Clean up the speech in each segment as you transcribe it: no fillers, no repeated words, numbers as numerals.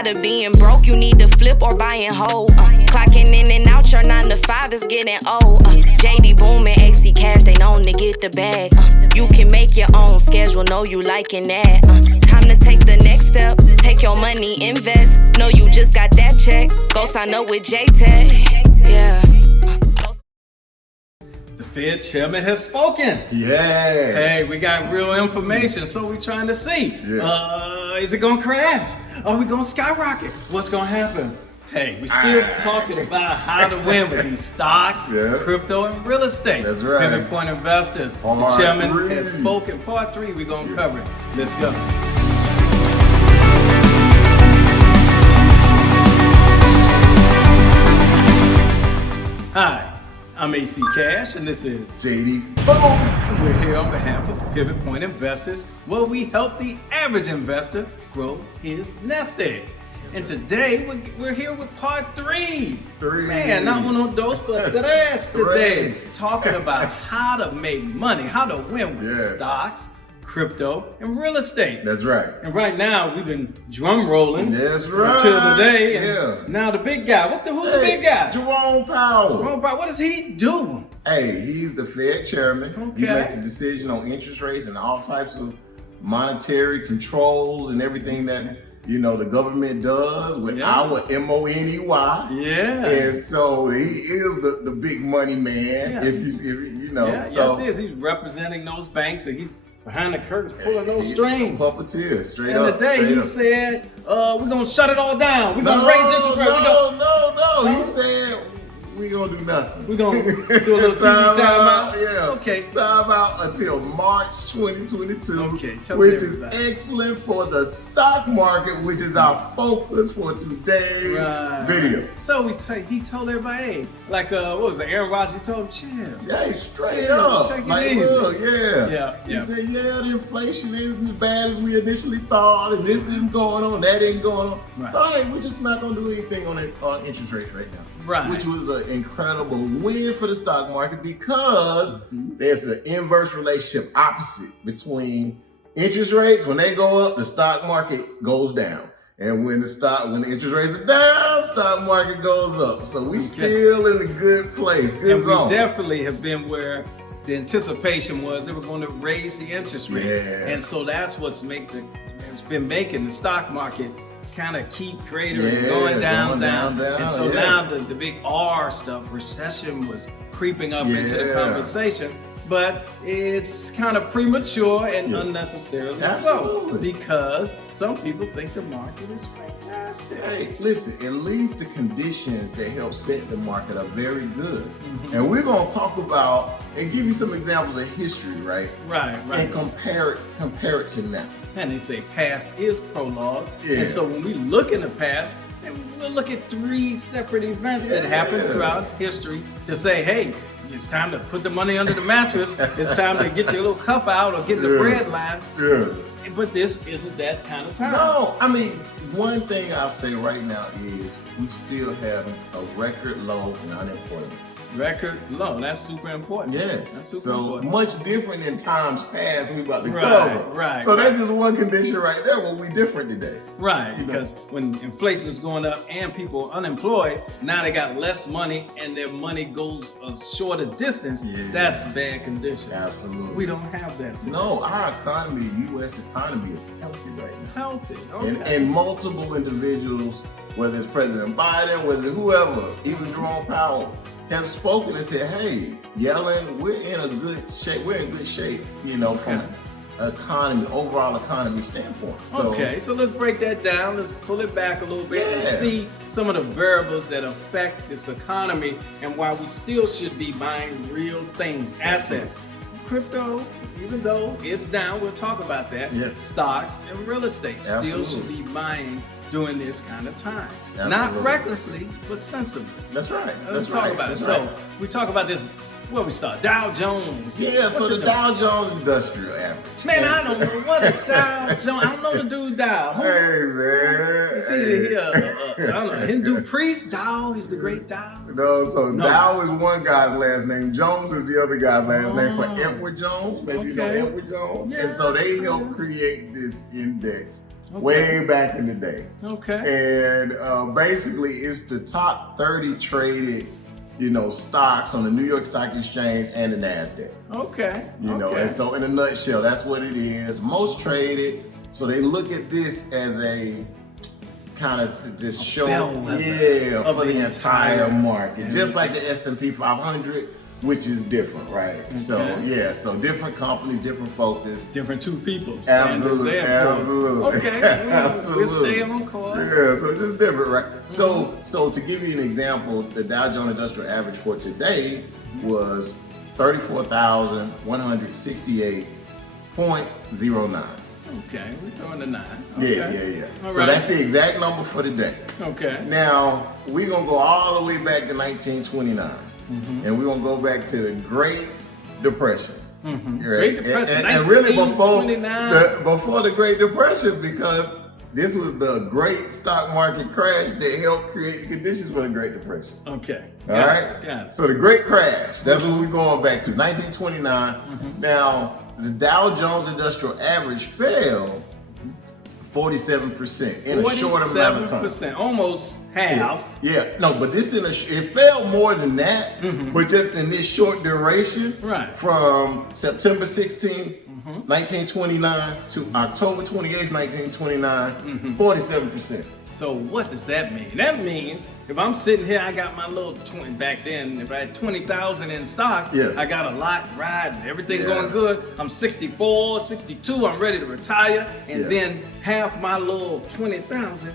Tired of being broke, you need to flip or buy and hold. Clocking in and out, your 9 to 5 is getting old. JD Boom and AC Cash, they known to get the bag. You can make your own schedule, know you liking that. Time to take the next step, take your money, invest. Know you just got that check, go sign up with J-Tech. Yeah. The Fed chairman has spoken. Yeah. Hey, we got real information, so we're trying to see. Yeah. Is it gonna crash? Are we gonna skyrocket? What's gonna happen? Hey, we still talking about how to win with these stocks, crypto, and real estate. That's right. Pivot Point Investors. The chairman has spoken. Part 3, we're gonna cover it. Let's go. Hi. I'm AC Cash, and this is JD Boom. We're here on behalf of Pivot Point Investors, where we help the average investor grow his nest egg. And today, we're here with part 3. Man, not one of those, but tres today. Talking about how to make money, how to win with stocks, crypto, and real estate. That's right. And right now, we've been drum rolling. That's right. Until today. Yeah. Now the big guy. Who's the big guy? Jerome Powell. Jerome Powell. What does he do? Hey, he's the Fed chairman. Okay. He makes a decision on interest rates and all types of monetary controls and everything that the government does with our MONEY. Yeah. And so he is the big money man. Yeah. If you know. Yeah, so, yes, he is. He's representing those banks, and he's behind the curtains pulling those strings. Puppeteer, straight up. And today he said, we're going to shut it all down. We're going to raise interest rates. No. He said, we gonna do nothing. We're going to do a little TV timeout. Yeah. Okay. Time out until March 2022. Okay. Which is excellent for the stock market, which is our focus for today's video. So he told everybody, hey, like, what was it? Aaron Rodgers told him, chill. Yeah, straight up. Take it like, easy. Well, yeah. He said, the inflation isn't as bad as we initially thought, and this isn't going on, that ain't going on. Right. So, hey, we're just not going to do anything on interest rates right now. Right. Which was an incredible win for the stock market because there's an inverse relationship opposite between interest rates. When they go up, the stock market goes down. And when the interest rates are down, stock market goes up. So we still in a good place, good zone. We definitely have been where the anticipation was they were going to raise the interest rates. Yeah. And so that's what's been making the stock market kind of keep cratering, going down. And so now the big R stuff, recession, was creeping up into the conversation. But it's kind of premature and unnecessarily so, because some people think the market is fantastic. Hey, listen, at least the conditions that help set the market are very good. And we're going to talk about and give you some examples of history, right? Right. And compare it to now. And they say past is prologue. And so when we look in the past, and we'll look at 3 separate events that happened throughout history to say, hey, it's time to put the money under the mattress. It's time to get your little cup out or get the bread line. But this isn't that kind of time. No, I mean, one thing I'll say right now is we still have a record low in unemployment. Record low. That's super important. Yes. That's super so important. much different in times past we about to cover. Right. So that's just one condition right there where we different today. Right. Because when inflation is going up and people are unemployed, now they got less money and their money goes a shorter distance. That's bad conditions. Absolutely. We don't have that today. No, our economy, U.S. economy, is healthy right now. Healthy. Okay. And multiple individuals, whether it's President Biden, whether it's whoever, even Jerome Powell, have spoken and said, hey, Yellen, we're in good shape, from an overall economy standpoint. So let's break that down. Let's pull it back a little bit and see some of the variables that affect this economy and why we still should be buying real things, assets. Crypto, even though it's down, we'll talk about that. Stocks and real estate still should be buying during this kind of time. Not recklessly, but sensibly. That's right. Let's talk about it. So we talk about this. Where we start? Dow Jones. So the Dow Jones Industrial Average. Man, I don't know what a Dow Jones. I don't know the dude Dow. Hey, man. You see, I don't know, Hindu priest Dow. He's the great Dow. No, Dow is one guy's last name. Jones is the other guy's last name for Edward Jones. Maybe you know Edward Jones. And so they helped create this index way back in the day. Okay. And basically, it's the top 30 traded, stocks on the New York Stock Exchange and the NASDAQ. Okay. And so in a nutshell, that's what it is. Most traded. So they look at this as a kind of just show, for the entire market, just like the S&P 500, which is different, right? Okay. So different companies, different focus, different two people. Absolutely. Okay, Absolutely. We'll stay on course. Yeah, so just different, right? So to give you an example, the Dow Jones Industrial Average for today was 34,168.09. Okay, we're throwing the 9. Okay. Yeah. All right. That's the exact number for the day. Okay. Now, we're going to go all the way back to 1929. And we're going to go back to the Great Depression. Great Depression, and really before the Great Depression, because this was the great stock market crash that helped create the conditions for the Great Depression. Okay. All right? Yeah. So the Great Crash, that's what we're going back to, 1929. Now, the Dow Jones Industrial Average fell 47% in a short amount of time. 47%, almost half. Yeah. No, but this it fell more than that, but just in this short duration, right, from September 16, 1929 to October 28, 1929, 47%. So what does that mean? That means if I'm sitting here, I got my little 20 back then. If I had 20,000 in stocks, I got a lot riding, everything going good. I'm 64, 62. I'm ready to retire, and then half my little 20,000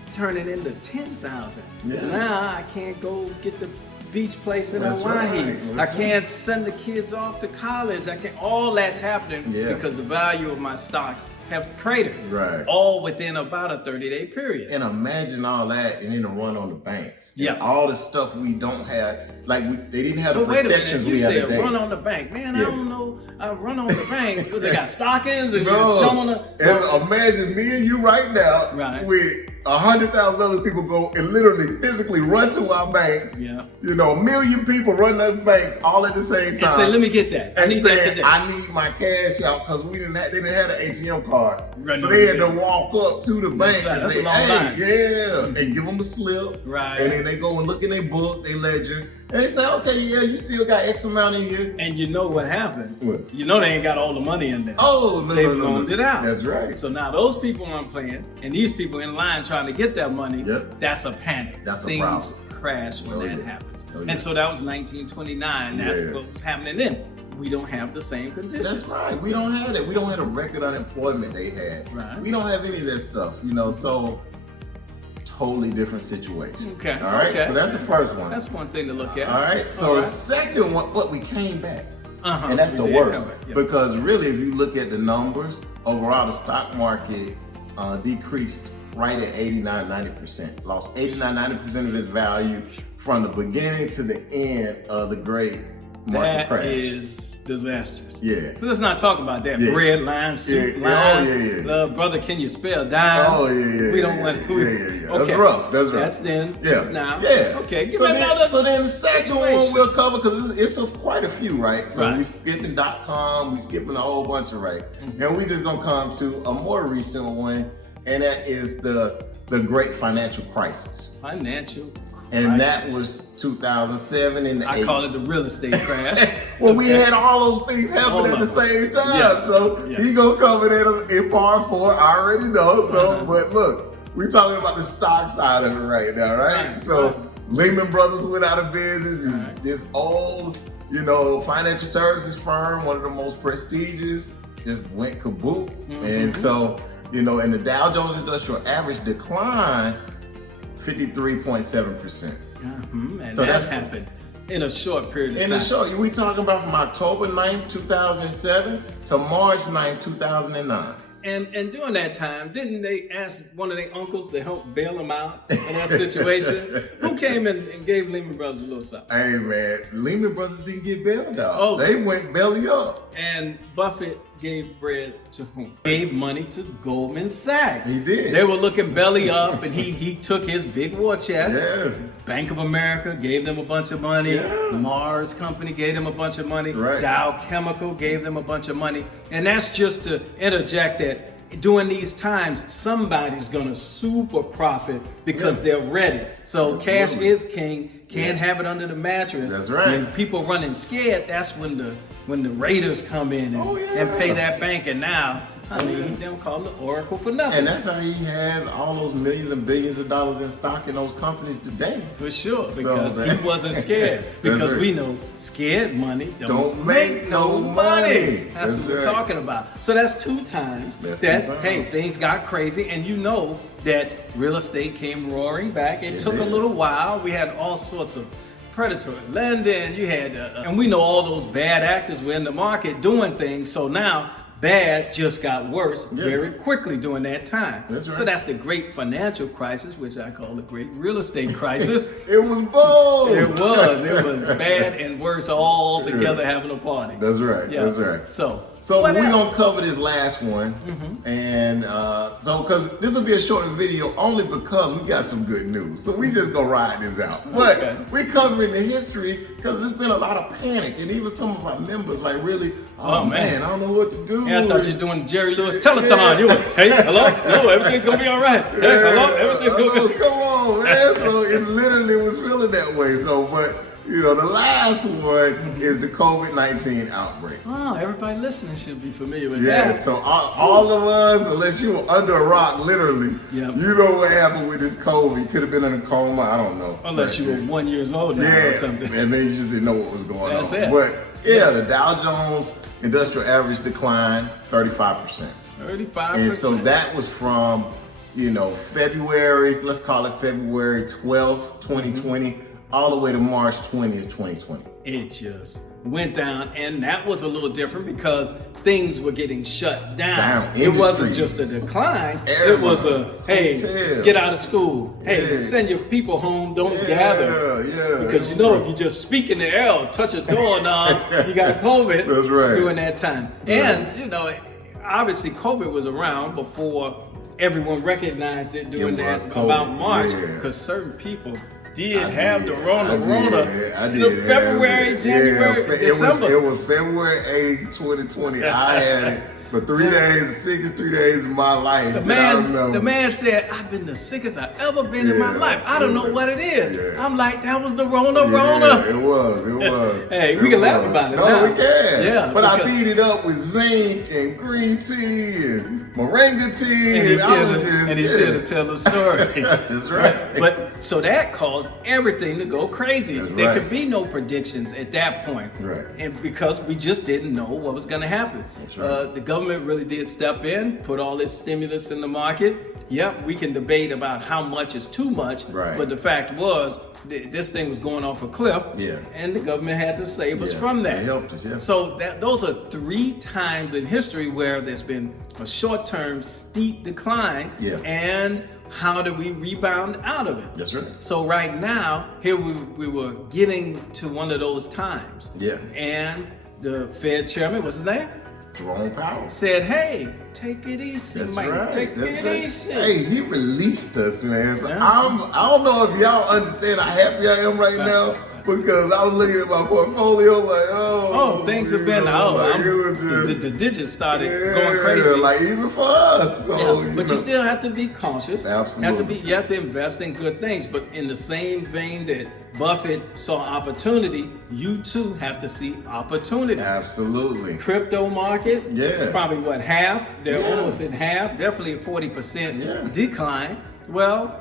is turning into 10,000. Now I can't go get the beach place in Hawaii. I can't send the kids off to college. I can't. All that's happening because the value of my stocks have cratered. Right. All within about a 30-day period. And imagine all that and then the run on the banks. Yeah. All the stuff we don't have, they didn't have the But wait a protections minute, we have you said today. run on the bank. Man, I don't know. I run on the bank because they got stockings and you're showing and imagine me and you right now with 100,000 other people go and literally physically run to our banks. Yeah. A million people run to the banks all at the same time. And say, let me get that. I need that today. I need my cash out because they didn't have the ATM cards. Right, so they had to walk up to the bank and say, line. and give them a slip. Right. And then they go and look in their book, they ledger, and they say, okay, you still got X amount in here. And you know what happened? What? You know they ain't got all the money in there. Oh, no, They've loaned it out. That's right. So now those people aren't playing, and these people in line trying to get that money, that's a panic. That's a Things problem. crash when that happens. And so that was 1929. That's what was happening then. We don't have the same conditions. That's right. We don't have that. We don't have the record unemployment they had. Right. We don't have any of that stuff, so totally different situation. Okay. All right. So that's the first one. That's one thing to look at. All right. So the second one, but we came back. And that's the worst. Because really, if you look at the numbers, overall, the stock market decreased right at 89-90%. Lost 89-90% of its value from the beginning to the end of the great market crash. That is disastrous. Yeah. But let's not talk about that. Bread lines, soup lines. Brother, can you spell dime? Oh, yeah. We don't want. Okay. That's rough. That's rough. That's then. Yeah. This is now. Yeah. Okay. So then the second one we'll cover, because it's quite a few, right? So we skipping .com, we skipping a whole bunch of and we just gonna come to a more recent one, and that is the Great Financial Crisis. And that was 2007 and I call it the real estate crash. Well, we had all those things happen at the same time. So he gonna cover that in part 4. I already know. So, but look, we're talking about the stock side of it right now, right? So Lehman Brothers went out of business. This old, financial services firm, one of the most prestigious, just went kaboom. And so, and the Dow Jones Industrial Average declined 53.7%. And so that happened in a short period of time. We talking about from October 9th, 2007 to March 9th, 2009. And during that time, didn't they ask one of their uncles to help bail them out in that situation? Who came in and gave Lehman Brothers a little something? Hey man, Lehman Brothers didn't get bailed out. They went belly up. And Buffett gave bread to whom? Gave money to Goldman Sachs. He did. They were looking belly up, and he took his big war chest. Bank of America gave them a bunch of money. Mars Company gave them a bunch of money. Dow Chemical gave them a bunch of money. And that's just to interject that during these times, somebody's gonna super profit because they're ready. So cash is king. Can't have it under the mattress. That's right. When people running scared, that's when the raiders come in and pay that bank. And now, I mean, they don't call it the Oracle for nothing. And that's how he has all those millions and billions of dollars in stock in those companies today. For sure, because he wasn't scared. Because we know scared money don't make no money. That's what we're talking about. So that's two times hey, things got crazy, and you know that real estate came roaring back. It took a little while. We had all sorts of predatory lending. You had, and we know all those bad actors were in the market doing things. So now, bad just got worse very quickly during that time. That's right. So that's the great financial crisis, which I call the great real estate crisis. It was both. It was bad and worse all together having a party. That's right. Yeah. That's right. So we're gonna cover this last one, and so because this will be a shorter video only because we got some good news. So we just gonna ride this out. But we're covering the history because there's been a lot of panic, and even some of our members like really, oh man, I don't know what to do. Yeah, I thought you were doing Jerry Lewis telethon. You were, hey, hello, no, everything's gonna be all right. Hey, hello, everything's gonna be. Come on, man. So it literally was feeling that way. So, but. You know, the last one is the COVID-19 outbreak. Oh, everybody listening should be familiar with that. Yeah, so all of us, unless you were under a rock, literally, you know what happened with this COVID. You could have been in a coma, I don't know. Unless you were 1 year old now or something. And then you just didn't know what was going on. That's it. But yeah, the Dow Jones industrial average declined 35%. 35%. And so that was from, you know, February, let's call it February 12th, 2020. All the way to March 20th, 2020. It just went down, and that was a little different because things were getting shut down. It wasn't just a decline. It was a, hey, get out of school. Hey, send your people home. Don't gather. Because you know, if you just speak in the air or touch a doorknob, you got COVID during that time. And, you know, obviously COVID was around before everyone recognized it during that about March because certain people did have the Rona. I did. February, January, December. It was February 8th, 2020. I had it for 3 days, the sickest 3 days of my life. The man said, I've been the sickest I've ever been in my life. I don't know what it is. I'm like, that was the Rona. It was. Hey, we can laugh about it now. We can. Yeah. But I beat it up with zinc and green tea and moringa tea. And he's here to tell the story. That's right. But so that caused everything to go crazy. There could be no predictions at that point. And because we just didn't know what was going to happen. The government really did step in, put all this stimulus in the market. Yep, we can debate about how much is too much, but the fact was this thing was going off a cliff, and the government had to save us from that. It helped us, So those are 3 times in history where there's been a short-term steep decline, and how do we rebound out of it? That's right. So right now, here we were getting to one of those times, and the Fed chairman, what's his name? Jerome Powell said, hey, take it easy, Mike. Take it easy. Hey, he released us, man. So I don't know if y'all understand how happy I am right now because I was looking at my portfolio like, things have been, the digits started going crazy. Like even for us. So, but you still have to be cautious. Absolutely. You have to invest in good things. But in the same vein that Buffett saw opportunity, you too have to see opportunity. Absolutely. Crypto market, it's probably what, half? They're almost at half, definitely a 40% decline. Well,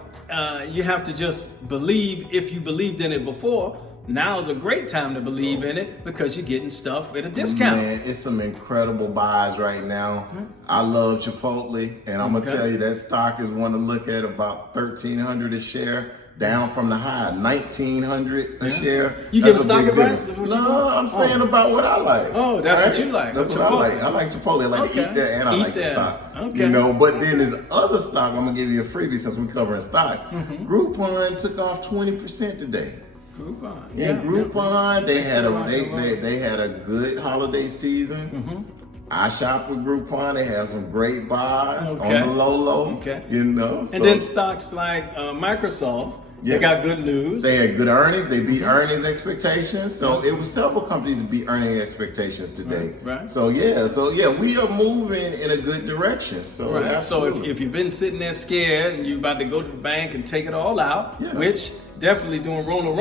you have to just believe, if you believed in it before, now is a great time to believe in it because you're getting stuff at a discount. Man, it's some incredible buys right now. I love Chipotle, and I'm gonna tell you that stock is one to look at, about $1,300 a share. Down from the high, $1,900 a share. You get a stock advice? No, I'm saying about what I like. Oh, that's what you like. That's what I like. I like Chipotle. I like to eat there, and I like the stock. You know, but then there's other stock. I'm gonna give you a freebie since we're covering stocks. Groupon took off 20% today. Groupon. Groupon. They had a good holiday season. I shop with Groupon. They have some great buys on the low. You know. And then stocks like Microsoft They got good news. They had good earnings. They beat earnings expectations. So it was several companies that beat earning expectations today. Right. So yeah, we are moving in a good direction. So So if you've been sitting there scared and you're about to go to the bank and take it all out, which definitely doing Rona,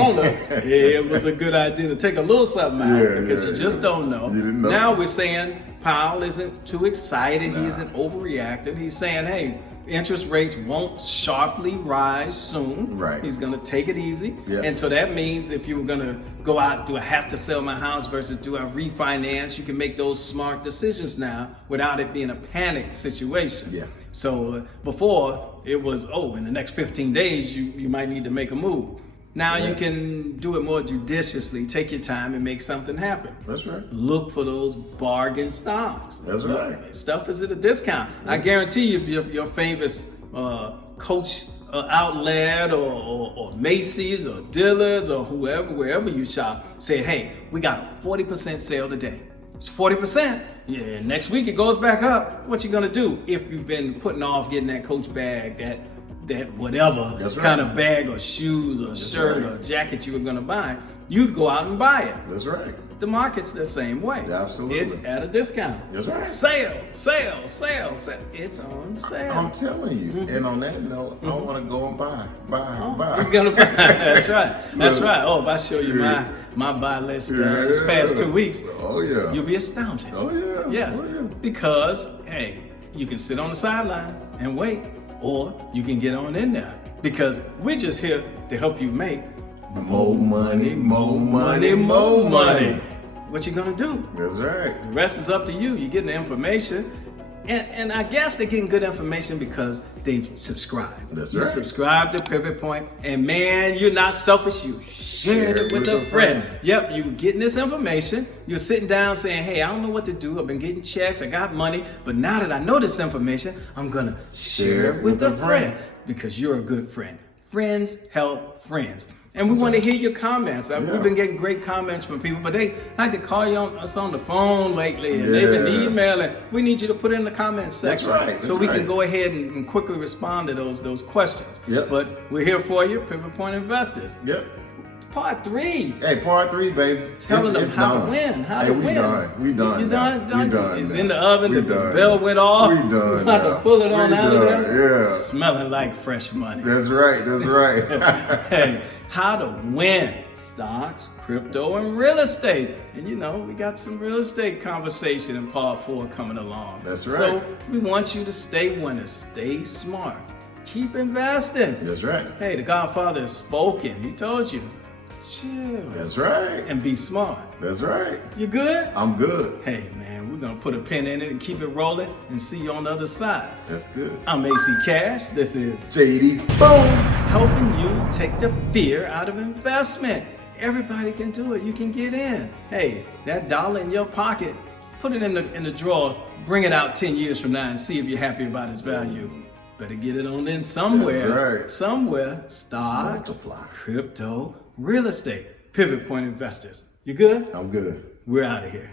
it was a good idea to take a little something out because you just don't know. You didn't know. Now we're saying Powell isn't too excited. He isn't overreacting. He's saying, hey, interest rates won't sharply rise soon. Right. He's going to take it easy. Yeah. And so that means if you were going to go out, do I have to sell my house versus do I refinance? You can make those smart decisions now without it being a panicked situation. Yeah. So before it was, in the next 15 days, you might need to make a move. Now you can do it more judiciously, take your time and make something happen. That's right. Look for those bargain stocks. That's right. Stuff is at a discount. I guarantee you, if your famous Coach outlet or Macy's or Dillard's or wherever you shop, said, hey, we got a 40% sale today. It's 40%. Yeah, next week it goes back up. What you gonna do if you've been putting off getting that Coach bag, that whatever kind of bag or shoes or shirt or jacket you were gonna buy? You'd go out and buy it. That's right. The market's the same way. Absolutely. It's at a discount. That's right. Sale. It's on sale. I'm telling you. And on that note, I want to go and buy. You're gonna buy. That's right. That's right. Oh, if I show you my buy list this past 2 weeks, you'll be astounded. Yes. Because hey, you can sit on the sideline and wait, or you can get on in there because we're just here to help you make more money. What you gonna do? That's right. The rest is up to you. You're getting the information. And I guess they're getting good information because they've subscribed. That's you right. Subscribe to Pivot Point, and man, you're not selfish. You shared it with a friend. Yep, you're getting this information. You're sitting down saying, hey, I don't know what to do. I've been getting checks. I got money. But now that I know this information, I'm going to share it with a friend because you're a good friend. Friends help friends. And we want to hear your comments. We've been getting great comments from people, but they like to call us on the phone lately, and they've been emailing. We need you to put it in the comments section so we can go ahead and quickly respond to those questions. Yep. But we're here for you, Pivot Point Investors. Yep. Part 3. Hey, part 3, baby. Telling them how to win. How to win. We done. You done? We done. It's now. in the oven. We The done. bell went off. We done. About to pull it on out of there. Yeah. Smelling like fresh money. That's right. That's right. Hey, how to win stocks, crypto, and real estate. And we got some real estate conversation in part 4 coming along. That's right. So we want you to stay winners, stay smart, keep investing. That's right. Hey, the Godfather has spoken. He told you, chill. That's right. And be smart. That's right. You good? I'm good. Hey, man, we're going to put a pin in it and keep it rolling and see you on the other side. That's good. I'm AC Cash. This is JD. Boom. helping you take the fear out of investment. Everybody can do it. You can get in. Hey, that dollar in your pocket, put it in the drawer, bring it out 10 years from now and see if you're happy about its value. Better get it on in somewhere. That's right. Somewhere. Stocks, Multiply. crypto, real estate. Pivot Point Investors. You good? I'm good. We're out of here.